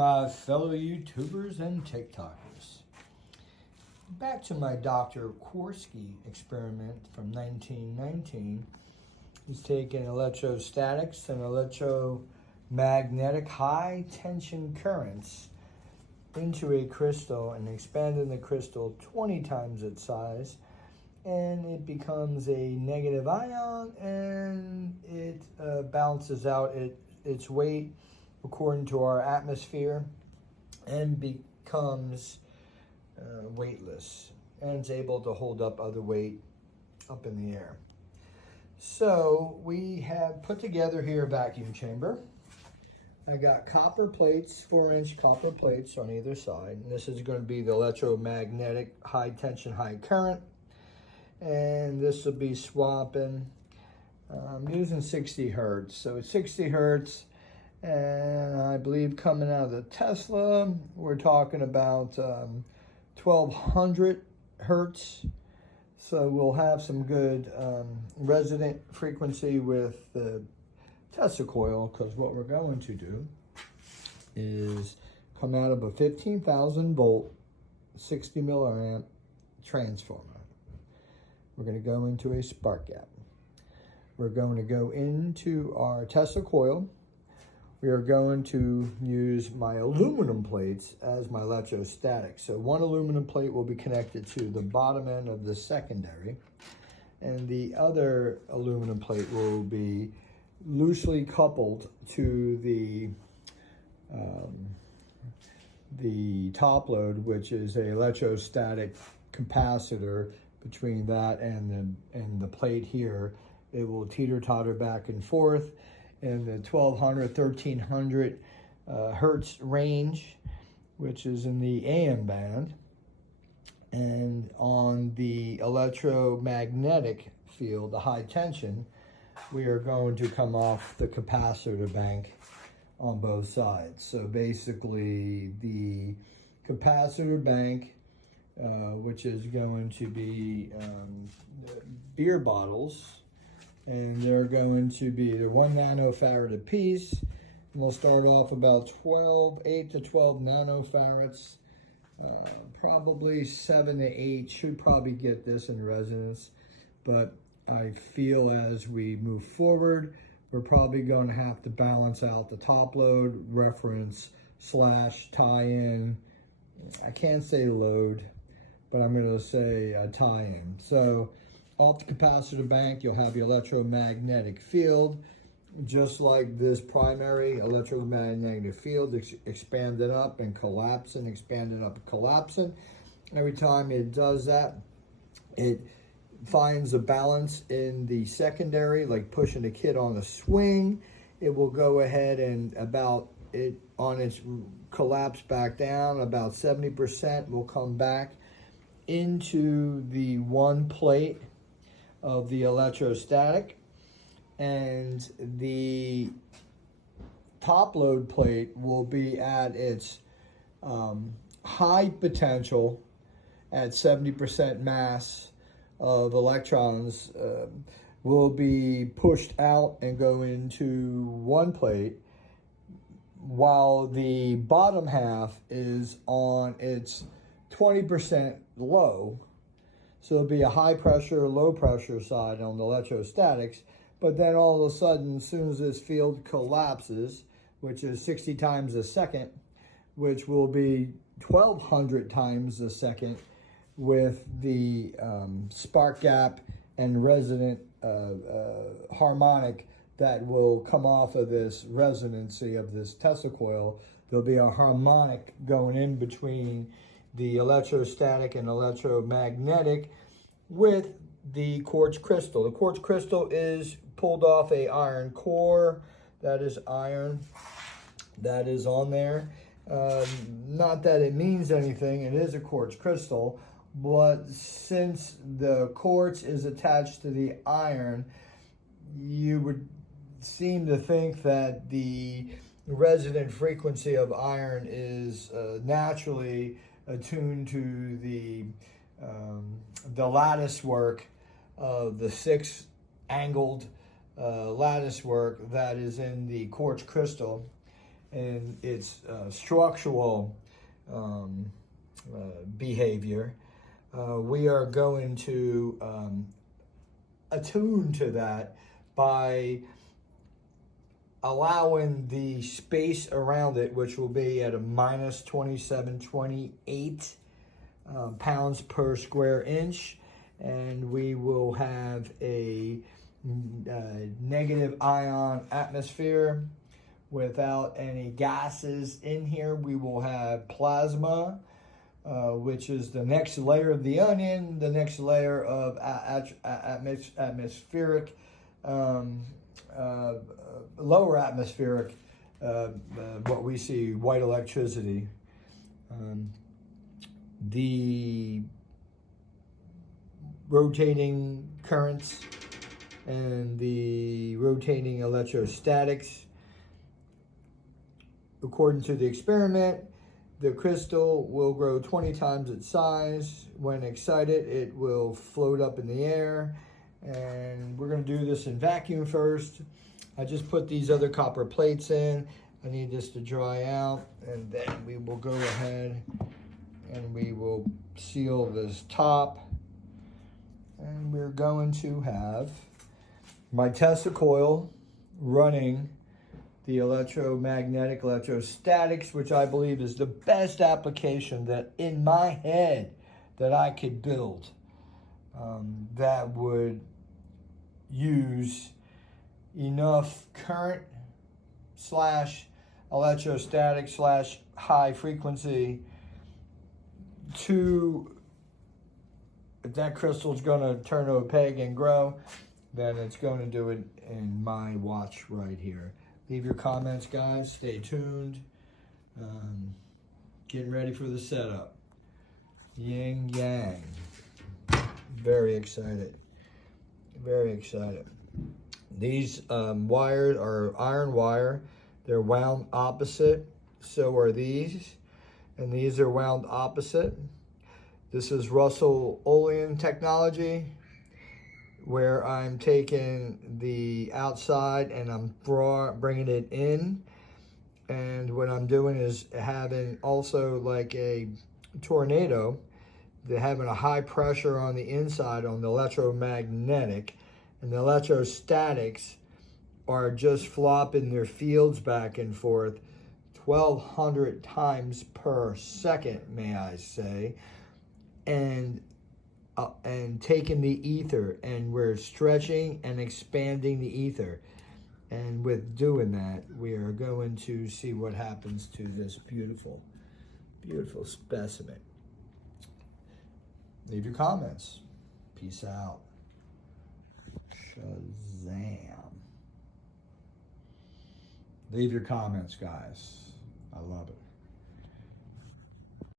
my fellow YouTubers and TikTokers. Back to my Dr. Korsky experiment from 1919. He's taken electrostatics and electromagnetic high tension currents into a crystal and expanding the crystal 20 times its size, and it becomes a negative ion, and it balances out its weight according to our atmosphere and becomes weightless and is able to hold up other weight up in the air. So we have put together here a vacuum chamber. I got copper plates, 4-inch copper plates on either side. And this is going to be the electromagnetic high tension, high current. And this will be swapping. I'm using 60 hertz. So it's 60 hertz. And I believe coming out of the Tesla, we're talking about 1200 hertz. So we'll have some good resonant frequency with the Tesla coil, because what we're going to do is come out of a 15,000 volt, 60 milliamp transformer. We're going to go into a spark gap. We're going to go into our Tesla coil. We are going to use my aluminum plates as my electrostatic. So one aluminum plate will be connected to the bottom end of the secondary, and the other aluminum plate will be loosely coupled to the top load, which is a electrostatic capacitor between that and the plate here. It will teeter-totter back and forth in the 1200, 1300 hertz range, which is in the AM band. And on the electromagnetic field, the high tension, we are going to come off the capacitor bank on both sides. So basically the capacitor bank, which is going to be beer bottles, and they're going to be, they're 1 nanofarad a piece. And we'll start off about 8 to 12 nanofarads, probably 7 to 8 should probably get this in resonance. But I feel as we move forward, we're probably going to have to balance out the top load, reference, / tie-in. I can't say load, but I'm going to say tie-in. So off the capacitor bank, you'll have your electromagnetic field, just like this primary electromagnetic field, expanded up and collapsing, expanded up and collapsing. Every time it does that, it finds a balance in the secondary, like pushing a kid on a swing. It will go ahead and on its collapse back down, about 70% will come back into the one plate of the electrostatic, and the top load plate will be at its high potential at 70% mass of electrons will be pushed out and go into one plate, while the bottom half is on its 20% low. So it'll be a high pressure, low pressure side on the electrostatics, but then all of a sudden, as soon as this field collapses, which is 60 times a second, which will be 1200 times a second, with the spark gap and resonant harmonic that will come off of this resonancy of this Tesla coil. There'll be a harmonic going in between the electrostatic and electromagnetic with the quartz crystal. The quartz crystal is pulled off a iron core. That is iron that is on there. Not that it means anything, it is a quartz crystal, but since the quartz is attached to the iron, you would seem to think that the resonant frequency of iron is naturally attuned to the lattice work of the 6-angled lattice work that is in the quartz crystal. in its structural behavior, we are going to attune to that by allowing the space around it, which will be at a minus 2728 pounds per square inch, and we will have a negative ion atmosphere without any gases in here. We will have plasma, which is the next layer of the onion, the next layer of atmospheric, lower atmospheric, what we see, white electricity. The rotating currents and the rotating electrostatics. According to the experiment, the crystal will grow 20 times its size. When excited, it will float up in the air. And we're going to do this in vacuum first. I just put these other copper plates in. I need this to dry out, and then we will go ahead and we will seal this top. And we're going to have my Tesla coil running the electromagnetic electrostatics, which I believe is the best application that in my head that I could build that would use enough current slash electrostatic slash high frequency to, if that crystal's going to turn to a peg and grow, then it's going to do it in my watch right here. Leave your comments, guys. Stay tuned. Getting ready for the setup. Yin yang. Very excited. Very excited. These wires are iron wire. They're wound opposite. So are these. And these are wound opposite. This is Russell-Olean technology, where I'm taking the outside and I'm bringing it in. And what I'm doing is having also like a tornado. They're having a high pressure on the inside on the electromagnetic, and the electrostatics are just flopping their fields back and forth 1,200 times per second, may I say, and taking the ether, and we're stretching and expanding the ether. And with doing that, we are going to see what happens to this beautiful, beautiful specimen. Leave your comments. Peace out. Shazam. Leave your comments, guys. I love it.